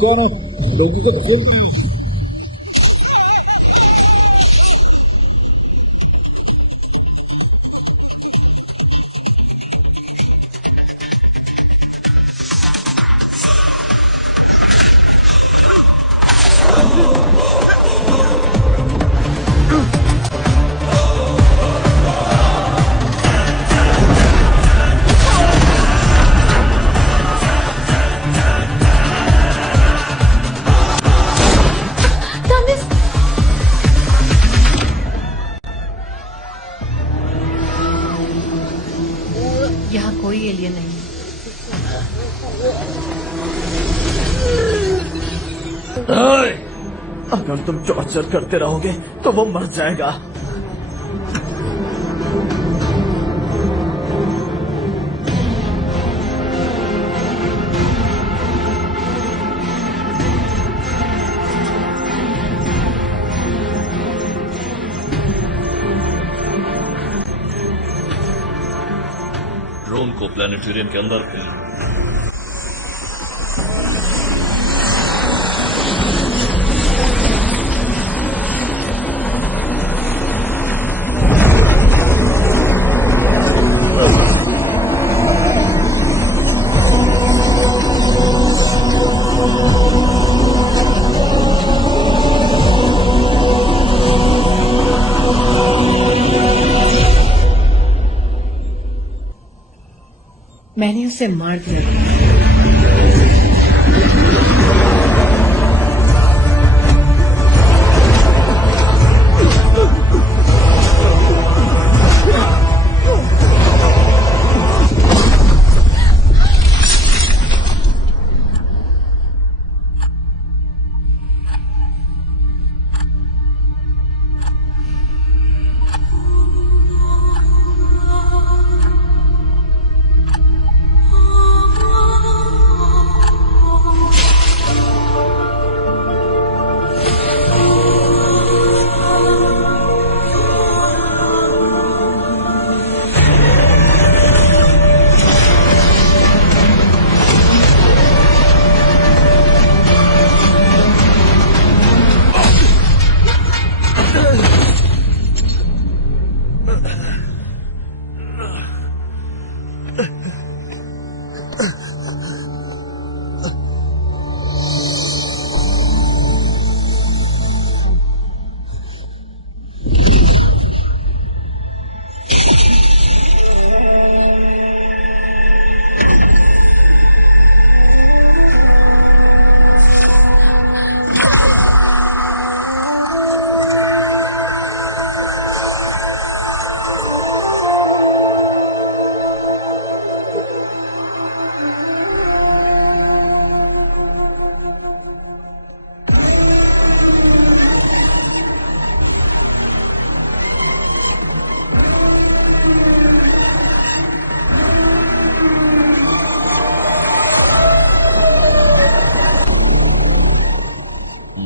जाना लोगों को खोलते हैं। यहाँ कोई एलियन नहीं। अगर तुम टॉर्चर करते रहोगे तो वो मर जाएगा। ड्रोन को प्लानिटेरियम के अंदर भेजो। मैंने उसे मार दिया।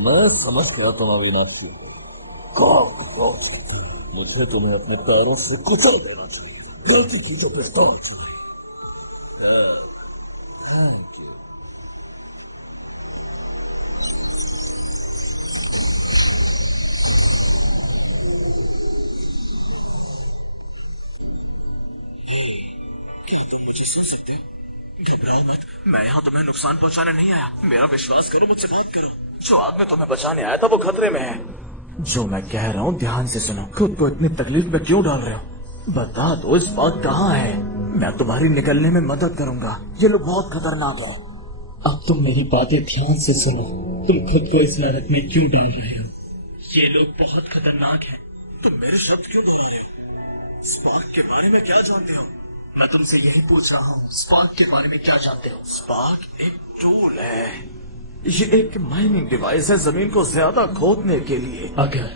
मैं समझ गया तुम अविनाशी मुझे तुम्हें अपने पैरों से कुचल देना चाहिए। गलती की तो फिर तो क्या तुम मुझे सुन सकते हो? घबराओ मत, मैं यहाँ तुम्हें नुकसान पहुँचाने नहीं आया। मेरा विश्वास करो, मुझसे बात करो। जो आदमी तुम्हें बचाने आया था वो खतरे में है। जो मैं कह रहा हूँ ध्यान से सुनो। खुद को इतनी तकलीफ में क्यों डाल रहे हो? बता दो इस बात कहाँ है। मैं तुम्हारी निकलने में मदद करूंगा। ये लोग बहुत खतरनाक है। अब तुम मेरी बातें ध्यान से सुनो। तुम खुद को इस हालत में क्यों डाल रहे हो? ये लोग बहुत खतरनाक हैं। तुम मेरे शब्द क्यों दोहरा रहे हो? स्पार्क के बारे में क्या जानते हो? मैं तुमसे यही पूछ रहा हूँ, स्पार्क के बारे में क्या जानते हो? स्पार्क एक टूल है। ये एक माइनिंग डिवाइस है जमीन को ज्यादा खोदने के लिए। अगर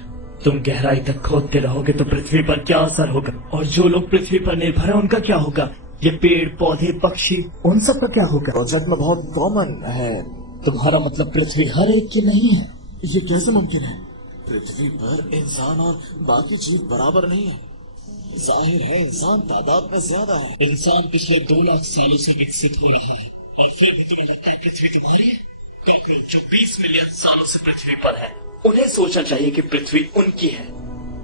तुम गहराई तक खोदते रहोगे तो पृथ्वी पर क्या असर होगा? और जो लोग पृथ्वी पर निर्भर है उनका क्या होगा? ये पेड़ पौधे पक्षी उन सब का क्या होगा? प्रोजेक्ट में बहुत कॉमन है। तुम्हारा मतलब पृथ्वी हर एक की नहीं है? ये कैसे मुमकिन है? पृथ्वी पर इंसान और बाकी जीव बराबर नहीं है। जाहिर है इंसान तादाद में ज्यादा है। इंसान पिछले 2 लाख सालों से विकसित हो रहा है और फिर भी तुम्हें लगता है पृथ्वी तुम्हारी है? कॉकरोच जो 20 मिलियन सालों से पृथ्वी पर है, उन्हें सोचना चाहिए कि पृथ्वी उनकी है।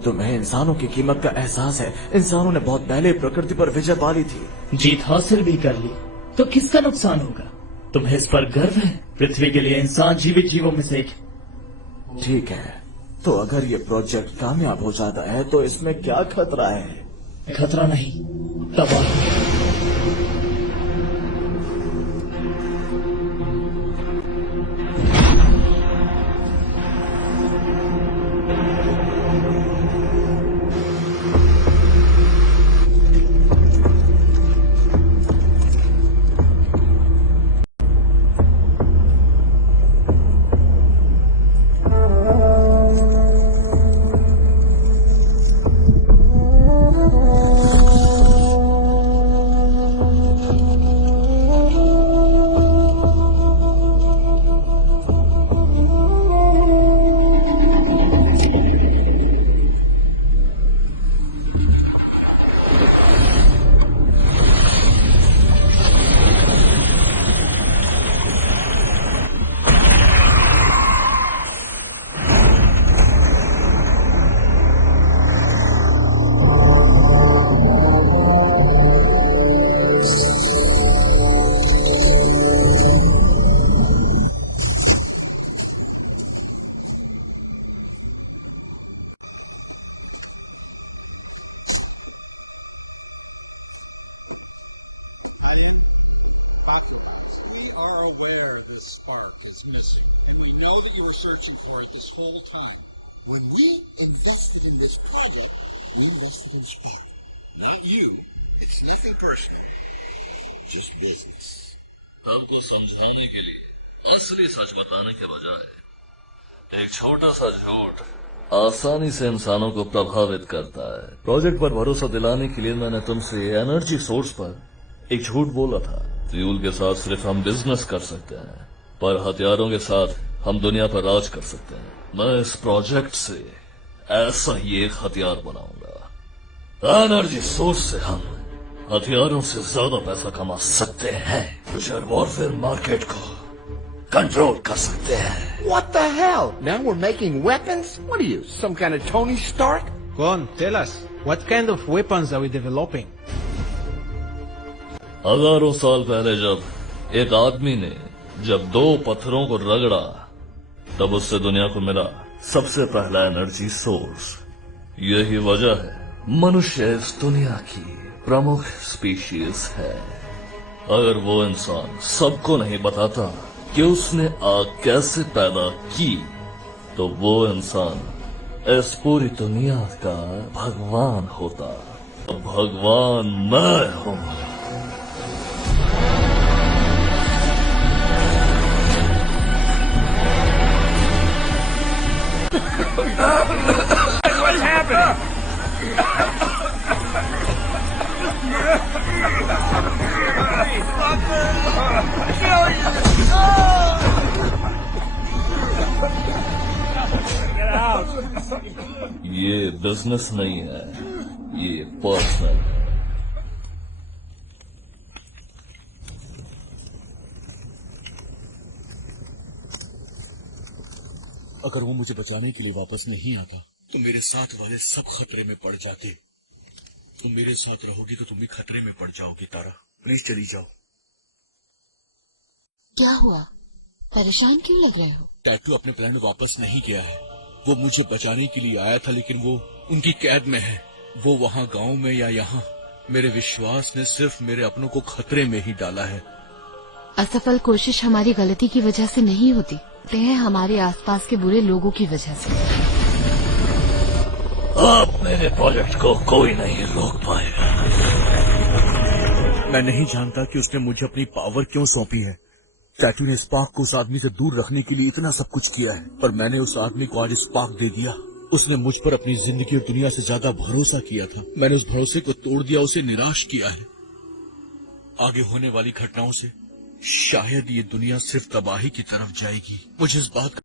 तुम्हें इंसानों की कीमत का एहसास है। इंसानों ने बहुत पहले प्रकृति पर विजय पा ली थी। जीत हासिल भी कर ली तो किसका नुकसान होगा? तुम्हें इस पर गर्व है? पृथ्वी के लिए इंसान जीवित जीवों में से एक है। ठीक है, तो अगर ये प्रोजेक्ट कामयाब हो जाता है तो इसमें क्या खतरा है? खतरा नहीं, तबाही। We are aware this spark is missing, and we know that you were searching for it this whole time. When we invested in this project, we invested in Spark. Not you. It's nothing personal. Just business. आपको समझाने के लिए असली सच बताने के बजाय एक छोटा सा झूठ आसानी से इंसानों को प्रभावित करता है। प्रोजेक्ट पर भरोसा दिलाने के लिए मैंने तुमसे एनर्जी सोर्स पर एक झूठ बोला था। फ्यूल के साथ सिर्फ हम बिजनेस कर सकते हैं, पर हथियारों के साथ हम दुनिया पर राज कर सकते हैं। मैं इस प्रोजेक्ट से ऐसा ही एक हथियार बनाऊंगा। एनर्जी सोर्स से हम हथियारों से ज्यादा पैसा कमा सकते हैं, फ्यूचर वॉरफेयर मार्केट को कंट्रोल कर सकते हैं। What the hell? Now we're making weapons? What are you, some kind of Tony Stark? Go on, tell us. What kind of weapons are we developing? हजारों साल पहले जब एक आदमी ने जब दो पत्थरों को रगड़ा, तब उससे दुनिया को मिला सबसे पहला एनर्जी सोर्स। यही वजह है मनुष्य इस दुनिया की प्रमुख स्पीशीज है। अगर वो इंसान सबको नहीं बताता कि उसने आग कैसे पैदा की, तो वो इंसान इस पूरी दुनिया का भगवान होता। भगवान मैं हूँ। What's happening? ये बिजनेस नहीं है, ये पर्सनल है। अगर वो मुझे बचाने के लिए वापस नहीं आता तो मेरे साथ वाले सब खतरे में पड़ जाते। तुम मेरे साथ रहोगी तो तुम भी खतरे में पड़ जाओगी। तारा, प्लीज चली जाओ। क्या हुआ? परेशान क्यों लग रहे हो? टैटू अपने प्लान में वापस नहीं गया है। वो मुझे बचाने के लिए आया था, लेकिन वो उनकी कैद में है। वो वहाँ गांव में या यहाँ, मेरे विश्वास ने सिर्फ मेरे अपनों को खतरे में ही डाला है। असफल कोशिश हमारी गलती की वजह से नहीं होती, ते हैं हमारे आसपास के बुरे लोगों की वजह से। अब मेरे प्रोजेक्ट को कोई नहीं रोक पाएगा। मैं नहीं जानता कि उसने मुझे अपनी पावर क्यों सौंपी है। टैटू ने स्पार्क को उस आदमी से दूर रखने के लिए इतना सब कुछ किया है, पर मैंने उस आदमी को आज स्पार्क दे दिया। उसने मुझ पर अपनी जिंदगी और दुनिया से ज्यादा भरोसा किया था। मैंने उस भरोसे को तोड़ दिया, उसे निराश किया है। आगे होने वाली घटनाओं से शायद ये दुनिया सिर्फ तबाही की तरफ जाएगी। मुझे इस बात